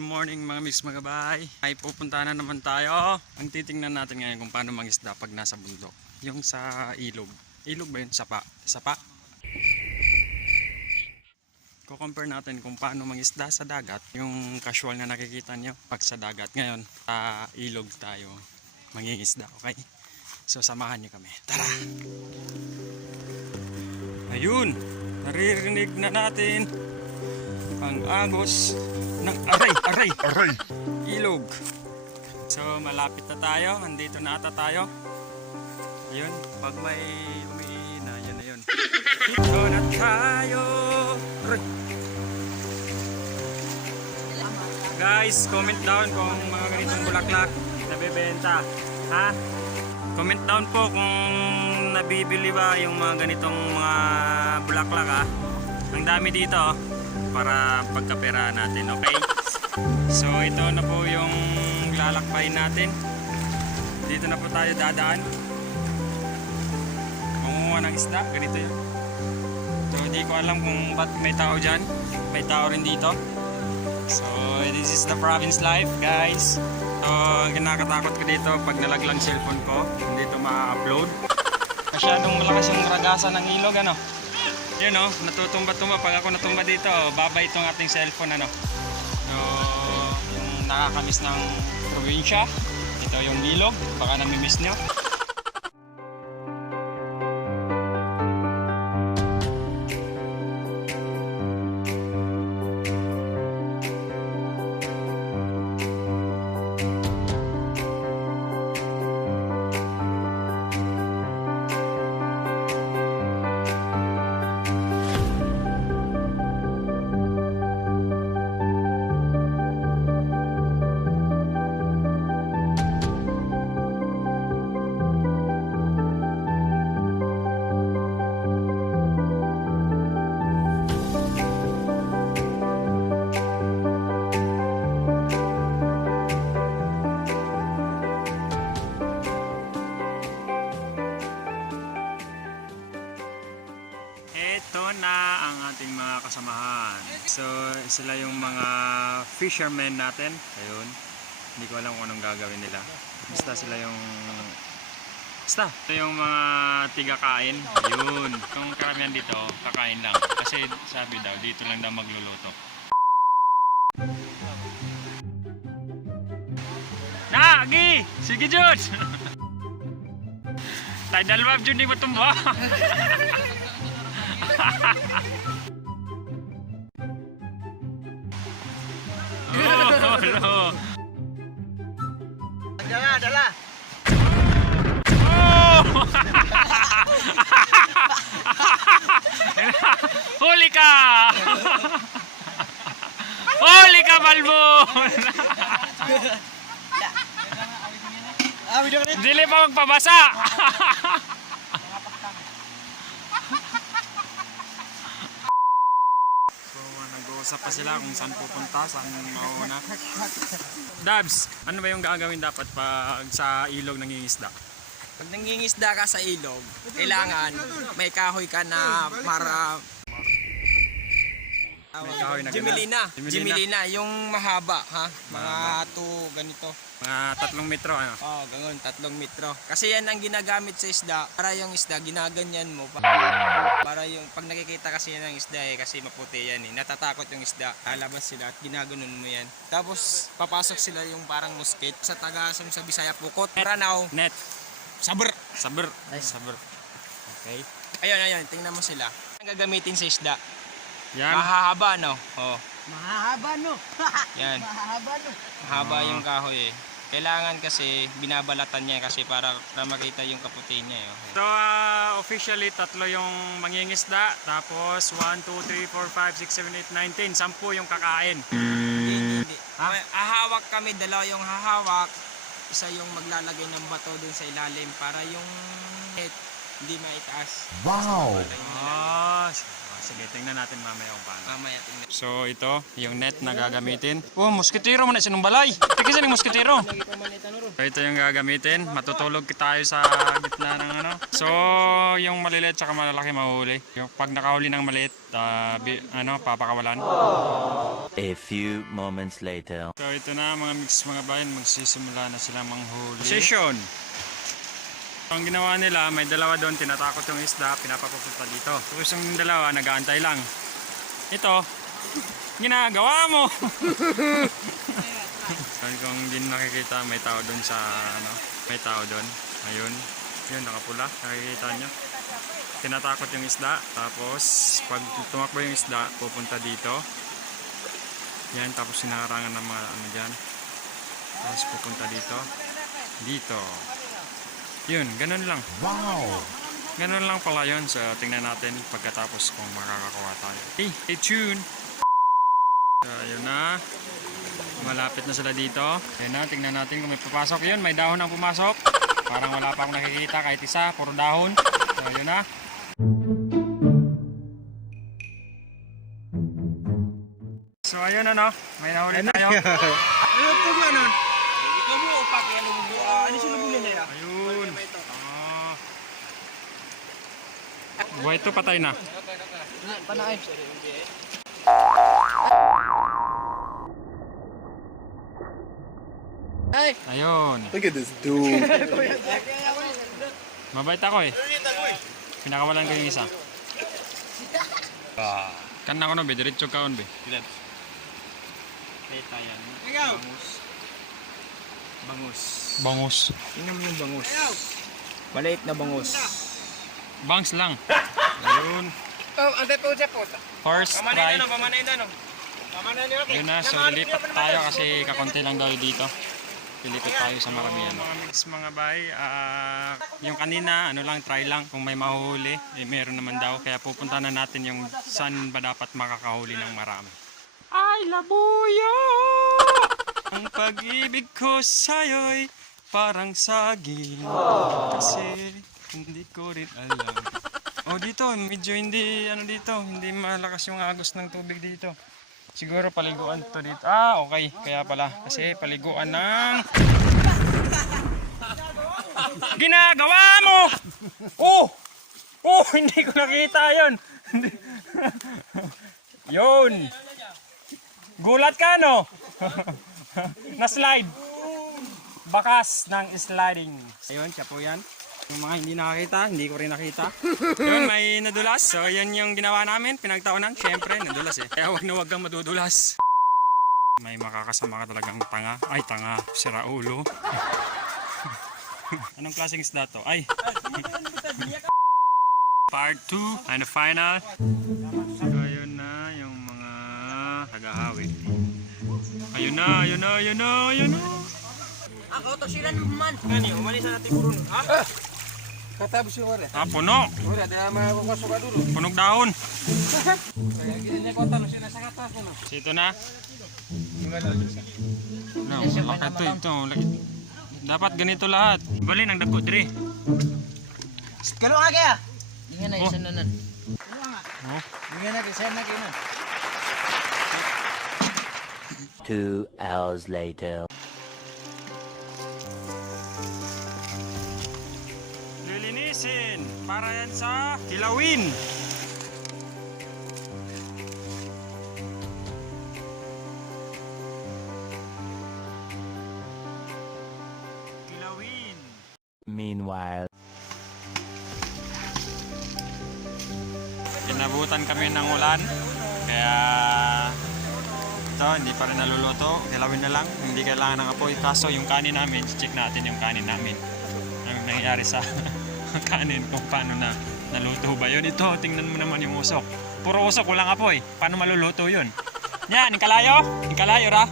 morning mga mix mga bahay. Ay pupunta na naman tayo. Ang titingnan natin ngayon kung paano mangisda pag nasa bundok. Yung sa ilog. Ilog ba yun? Sapa? Sapa? Ko-compare natin kung paano mangisda sa dagat. Yung casual na nakikita nyo pag sa dagat. Ngayon, sa ilog tayo mangingisda. Okay? So samahan nyo kami. Tara! Ayun! Naririnig na natin ang agos ng aray, aray, Aray! ilog. So malapit na tayo, andito na ata tayo. Ayun, pag may umiina, yan na yun. Dito na tayo. Aray. Guys, comment down kung mga ganitong bulaklak nabebenta. Ha? Comment down po kung nabibili ba yung mga ganitong mga bulaklak ha. Ang dami dito oh, para pagkapera natin, okay? So ito na po yung lalakbayin natin. Dito na po tayo dadaan. Kumuha ng isda, ganito yun. So hindi ko alam kung ba't may tao dyan. May tao rin dito. So this is the province life guys. So kinakatakot ko dito pag nalaglang cellphone ko, hindi ito ma-upload. Masyadong malakas yung ragasa ng ilog ano. Yun oh, natutumba-tumba. Pag ako natumba dito, babay itong ating cellphone ano. So, yung nakakamiss ng probinsya, ito yung ilog, baka namimiss nyo. Kasamahan. So, sila yung mga fishermen natin. Ayun. Hindi ko alam kung anong gagawin nila. Basta sila yung... Basta. Ito yung mga tiga-kain. Ayun. Yung karamihan dito, kakain lang. Kasi sabi daw, dito lang daw magluluto. Na, Agi! Sige, Jud! Tayo dalawa, Jud, di ba tumba? Oh, no. Dala, dala. Oh! Huli ka! Huli ka, Balbon! Ah, video ka rin. Dili pa magpabasa! so, sila kung saan pupunta, saan mauna. Dabs, ano ba yung gagawin dapat pag sa ilog nangingisda? Pag nangingisda ka sa ilog, kailangan may kahoy ka na para May kahoy na. Jimilina. Jimilina. Jimilina, yung mahaba, ha? Mga to ganito. Mga tatlong metro, ano? Oh, ganun, tatlong metro. Kasi yan ang ginagamit sa isda. Para yung isda, ginaganyan mo. Pa- pag nakikita kasi yan ng isda eh, kasi maputi yan eh. Natatakot yung isda. Lalabas sila at ginaganon mo yan. Tapos, papasok sila yung parang musket. Sa tagasam sa Bisaya, pukot. Ranaw, Net. sabr. Saber. Saber. Okay. Ayun, ayun, tingnan mo sila. Ang gagamitin sa isda. Yan. Mahahaba, no? Oh, Mahaba no. yan. Mahaba no. Mahaba Ah. yung kahoy eh. Kailangan kasi binabalatan niya kasi para na makita yung kaputi niya eh. So, ah, officially, tatlo yung mangingisda. Tapos, 1, 2, 3, 4, 5, 6, 7, 8, 9, 10. 10 yung kakain. Hindi, hindi. May- Hahawak kami, dalawa yung hahawak. Isa yung maglalagay ng bato dun sa ilalim para yung net hindi maitaas. Wow! Ah, Sige, tingnan natin mamaya kung paano. Mamaya tingnan. So ito, yung net na gagamitin. Oh, musketero man na sinumbalay. Tika sa musketero. So ito yung gagamitin. Matutulog tayo sa gitna ng ano. So yung maliliit tsaka malalaki mahuli. Yung pag nakahuli ng maliit, ah, bi- ano, papakawalan. A few moments later. So ito na mga mix mga bayan, magsisimula na sila manghuli. Session! Ang ginawa nila, may dalawa doon, tinatakot yung isda, pinapapupunta dito. Tapos yung dalawa, nag-aantay lang. Ito, ginagawa mo! so kung hindi nakikita, may tao doon sa, ano, may tao doon. Ayun, yun, nakapula, nakikita nyo. Tinatakot yung isda, tapos pag tumakbo yung isda, pupunta dito. Yan, tapos sinarangan ng mga ano dyan. Tapos pupunta dito. Dito. Yun, ganun lang. Wow! Ganun lang pala yun. So, tingnan natin pagkatapos kung makakakuha tayo. Hey, stay tuned! So, yun na. Malapit na sila dito. Yun na, tingnan natin kung may papasok. Yun, may dahon ang pumasok. Parang wala pa akong nakikita kahit isa. Puro dahon. So, yun na. So, ayun ano. May nahuli tayo. Ano po ba nun? Ikaw mo, pag ano mo, ano sila muli na yan? Ayun. Ah. Buhay ito, patay na. Panaay. Ay! Ayun. Look at this dude. Mabait ako eh. Pinakawalan ko yung isa. Kan na ko no, be. Diretso ka on, be. Kita yan. Ikaw! Bangus. Bangus. Tingnan mo yung bangus. Maliit na bangus. Bangs lang. Ayun. Oh, ante po siya po. First try. Pamanay na, pamanay na, no? Pamanay na, Yun na, so lipat tayo kasi kakonti lang daw dito. Pilipat tayo sa maramihan. Mga mix mga bay, ah, yung kanina, ano lang, try lang. Kung may mahuhuli, eh, meron naman daw. Kaya pupunta na natin yung saan ba dapat makakahuli ng marami. Ay, labuyo! Ang pag-ibig ko sa'yo'y parang saging. Kasi hindi ko rin alam. Oh, dito, medyo hindi, ano dito, hindi malakas yung agos ng tubig dito. Siguro paliguan to dito. Ah, okay. Kaya pala. Kasi paliguan ng... Ginagawa mo! Oh! Oh, hindi ko nakita yon. yon. Gulat ka, no? Na-slide. Bakas ng sliding. Ayun, siya po yan. Yung mga hindi nakakita, hindi ko rin nakita. Yun, may nadulas. So, yan yung ginawa namin. Pinagtaonan. Siyempre, nadulas eh. Kaya wag na wag kang madudulas. May makakasama ka talagang tanga. Ay, tanga. Sira ulo. Anong klaseng isda to? Ay! Part 2 and the final. So, ayun na yung mga tagahawi. Ayun na, ayun na, ayun na, ayun na. Ako to sila naman. Kani, umalis na natin puro. Ha? Katapos yung ore. Ah, puno. Ore, ada makakasok ka dulu. Punog dahon. Kaya gini ko tanong sila sa katas ko na. Ito na. No, laki ito, ito. Dapat ganito lahat. Bali, nang dagko, dre. Kalo nga kaya? Hindi na, isa na nan. Oh. Hindi na, isa na kaya. Two hours later. Sa kilawin. Kilawin. Meanwhile. Inabutan kami ng ulan. Kaya ito, hindi pa rin naluluto. Kilawin na lang. Hindi kailangan ng apoy. Kaso yung kanin namin, check natin yung kanin namin. Ang nangyayari sa kanin kung paano na naluto ba yun. Ito, tingnan mo naman yung usok. Puro usok, walang apoy. Paano maluluto yun? Yan, yung kalayo. Yung kalayo, ra.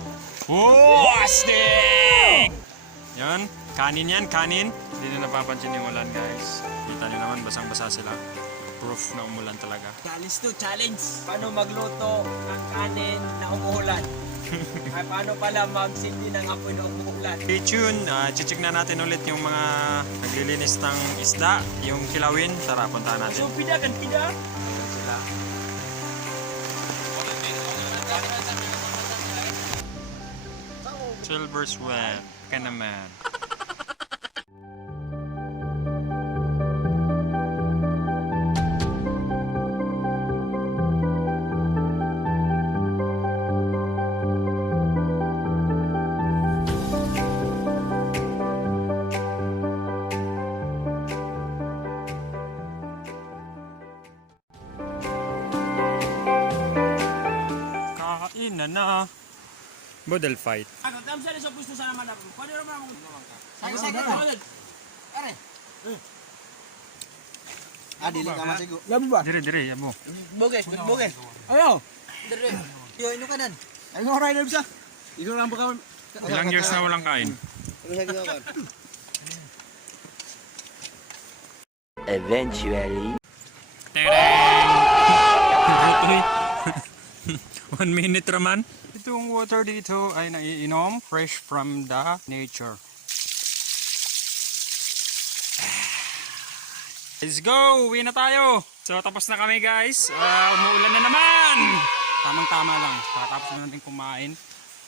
Oh, astig! Yun, kanin yan, kanin. Hindi na napapansin yung ulan, guys. Kita nyo naman, basang-basa sila. Proof na umulan talaga. Challenge to, challenge. Paano magluto ng kanin na umuulan? Ay, paano pala mag-safety ng apoy na umuulan? Stay tuned. Ah, uh, chichik na natin ulit yung mga naglilinis ng isda, yung kilawin. Tara, punta natin. So, pida kan pida? sila. Silver Swan. Ka naman. Kakain na na. Model fight. Ako, tam sa sa pusto sa naman ako. Pwede naman ako. Sige, sige ka. Ah, dili ka masigo. Labo ba? Dire, dire, yamo. Boges, boges. Ayo. Dire. Yo, ino ka nan. Ay mo rider sa. Ikaw lang ba ka? Ilang years na walang kain? Ano? Eventually. One minute raman. Itong water dito ay naiinom fresh from the nature. Let's go! Uwi na tayo! So tapos na kami guys. Ah, umuulan na naman! Tamang tama lang. Tatapos na natin kumain.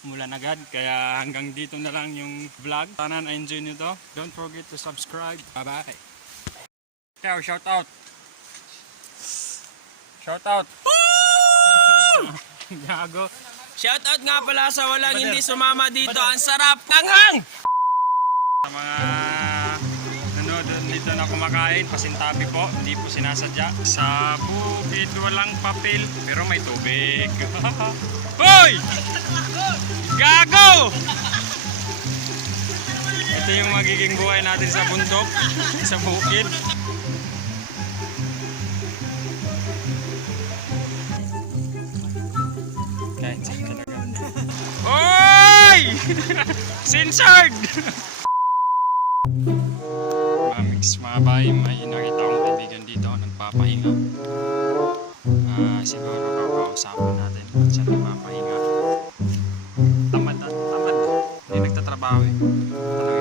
Umulan agad. Kaya hanggang dito na lang yung vlog. Sana na-enjoy nyo to. Don't forget to subscribe. Bye-bye! Teo, shout out! Shout out! Gago. Shoutout nga pala sa walang hindi sumama dito. Ang sarap! Tanghang! Sa mga nanood dito na kumakain, pasintabi po, hindi po sinasadya. Sa bukid walang papel, pero may tubig. Hoy! Gago! Ito yung magiging buhay natin sa bundok, sa bukid. Censored! Mamix mga bay, may nakita akong kaibigan dito nagpapahinga. Ah, siguro kakausapin natin kung saan nagpapahinga. Tamad na, tamad. Hindi nagtatrabaho eh. Talagang